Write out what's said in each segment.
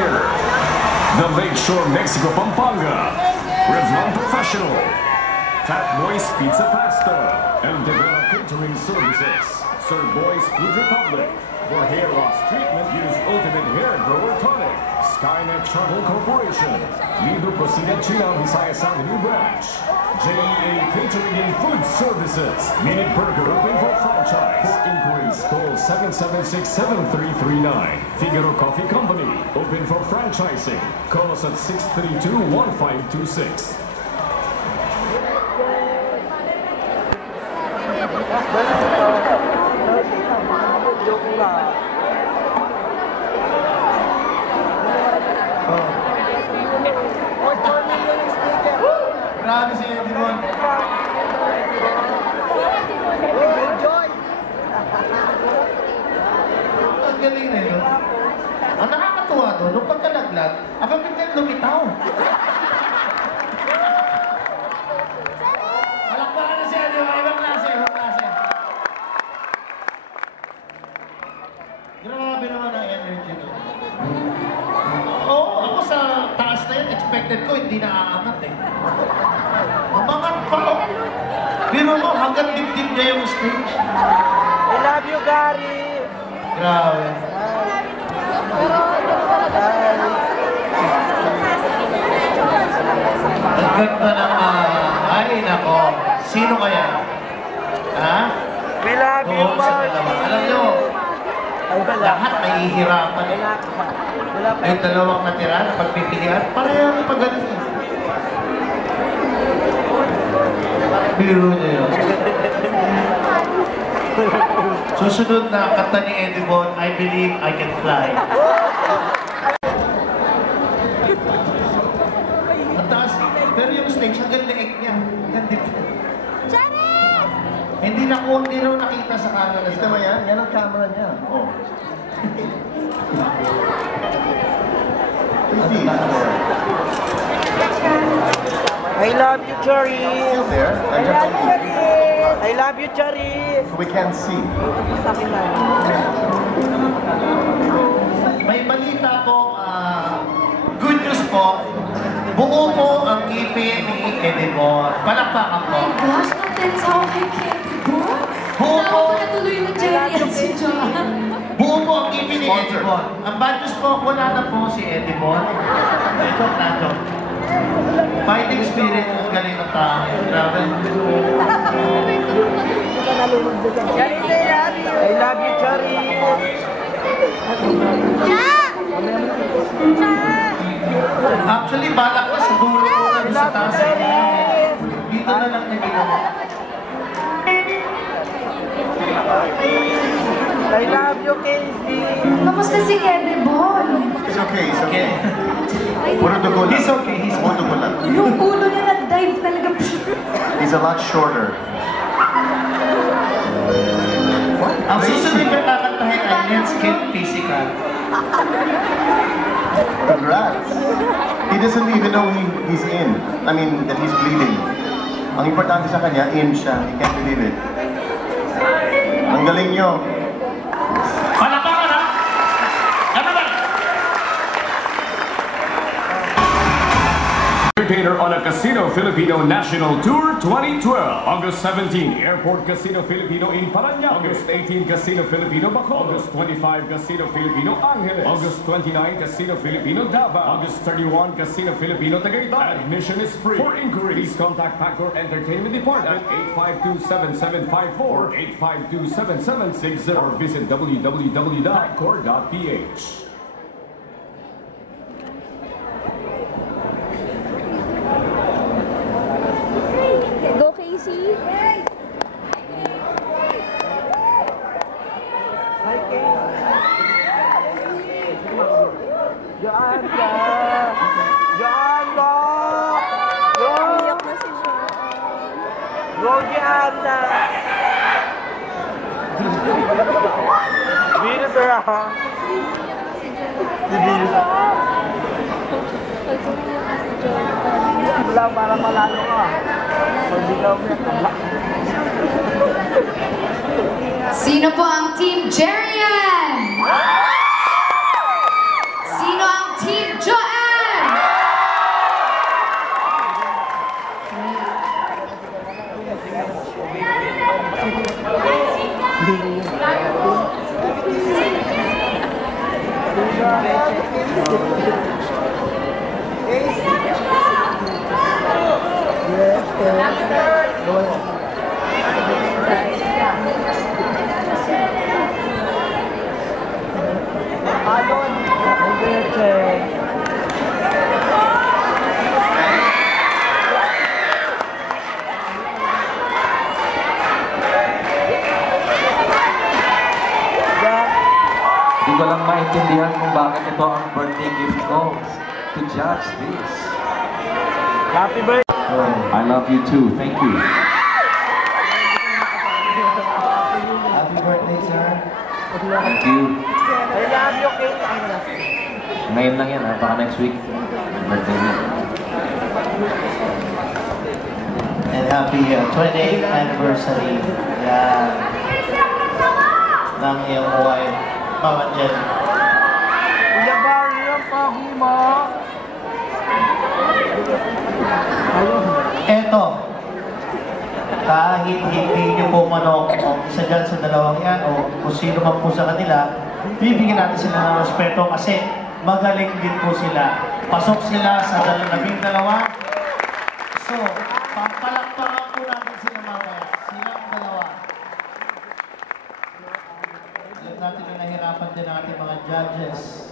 Fire, The Lakeshore Mexico Pampanga, Revlon Professional, Fat Boys Pizza Pasta, and Devera Catering Services. Sir Boys Food Republic. For hair loss treatment, use Ultimate Hair Grower Tonic. Skynet Travel Corporation. Lido Cocina China Visayas Avenue Branch. JEA Catering and Food Services. Minute Burger open for franchise. For inquiries, call 776-7339. Figaro Coffee Company. Open for franchising. Call us at 632-1526. Grabe si Edimon. Ang galing na yun. Ang nakakatuwa doon, nung pagkalaglag, abang biglang lumitaw. Palakpakan na si Edimon. Ibang klase, ibang klase. Grabe naman ang energy doon. Oo, ako sa taas na yun, expected ko, hindi naaangat eh. Umangat pa ako. Biro mo, hanggang dibdib niya yung stage. I love you, Gary. Grabe. Ang ganda naman. Ay, nako. Sino kaya? Ha? We love you, Oo, sa dalawa. Alam nyo, lahat nahihirapan eh. Yung dalawang natira na pagpipilian, pareho ang pagaling. Biro niya yun. Susunod na kanta ni Edimon, I Believe I Can Fly. Ang taas, pero yung stage, hanggang leeg niya. Hanggang dito. Hindi raw nakita sa camera. Kita mo yan? Yan ang camera niya. Oh. I love you, Cherry. Still there? I love you, Cherry. We can't see. May balita po, good news po. Buo po ang ngipin ni Edimon. Palakpakan po. Oh my gosh, natensa ako kay Edimon. Buo po. Natuloy na Jerry at si John. Buo po ang ngipin ni Edimon. Ang bad news po, wala na po si Edimon. Ito, nato. Fighting spirit, ang galing ng tao. Grabe. I love you, Cherry. Actually, balak ko sa dulo ko sa taas. Dito na lang nagiging. I love you, Casey. Kamusta si Edimon? It's okay, it's okay. Puro dugo lang. He's okay, he's Puro dugo lang. Yung ulo niya nag-dive talaga. He's a lot shorter. Ang susunod na kakantahin ay Let's Get Physical. Congrats. He doesn't even know he's in. I mean, that he's bleeding. Ang importante sa kanya, in siya. He can't believe it. Ang galing nyo. Palapakan ha! Everybody! Entertainer on a Casino Filipino National Tour 2012. August 17, Airport Casino Filipino in Parañaque. August 18, Casino Filipino Bacolod. August 25, Casino Filipino Angeles. August 29, Casino Filipino Davao. August 31, Casino Filipino Tagaytay. Admission is free. For inquiries, contact Pacor Entertainment Department 852-7754 or 852-7760 or visit www.pacor.ph. Go, Casey. Joanna! Joanna! Umiyak na si John. Go, Joanna! Venus, sir, ha? Si Venus. Wala, para malalo ka. Pag di ka umiyak, Sino po ang Team Jerian? Sino ang Team Hindi ko lang maintindihan kung bakit ito ang birthday gift ko. To judge this. Happy birthday! I love you too. Thank you. Happy birthday, sir. Thank you. I love you, King. Ngayon lang yan, baka next week. Birthday niya. And happy 28th anniversary. Yan. Ng iyong wife, Mama Jen. Kuya Barry, ang pahima. Eto, kahit hindi nyo po manok o isa dyan sa dalawang yan o kung sino man po sa kanila, bibigyan natin sila ng respeto kasi magaling din po sila. Pasok sila sa 12. So, pampalakpakan po natin sila mamaya. Silang dalawa. Alam natin na nahirapan din ang ating mga judges.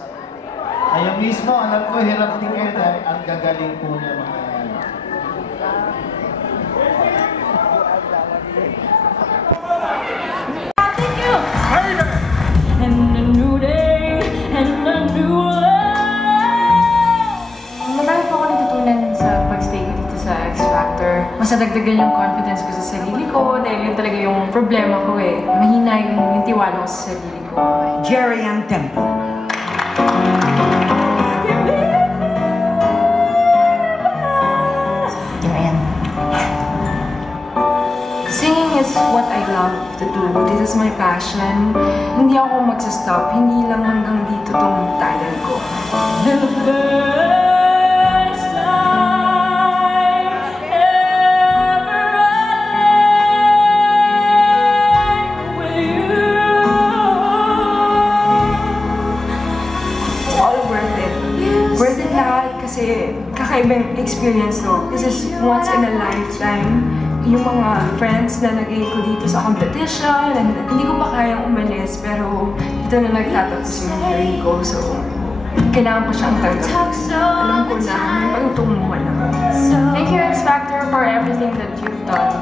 Kayo mismo, alam ko, hirap din kayo dahil ang gagaling po niya mga yan. Thank you! And a new day, and a new life. Marami po ako natutunan sa pagstay ko dito sa X Factor. Mas nadagdagan yung confidence ko sa sarili ko dahil yun talaga yung problema ko eh. Mahina yung tiwala ko sa sarili ko. Jerry Ann Temple. Singing is what I love to do. This is my passion. Hindi ako magsa-stop. Hindi lang hanggang dito tong talent ko. The first time ever I lay with you. It's all worth it. Worth it lahat kasi kakaibang experience to. This is once in a lifetime. Yung mga friends na naging ko dito sa competition, and hindi ko pa kayang umalis, pero dito na nagtatapos yung hearing ko, so kailangan ko siyang tanggap. Alam ko na, may pagtungo na. Thank you, X Factor, for everything that you've done.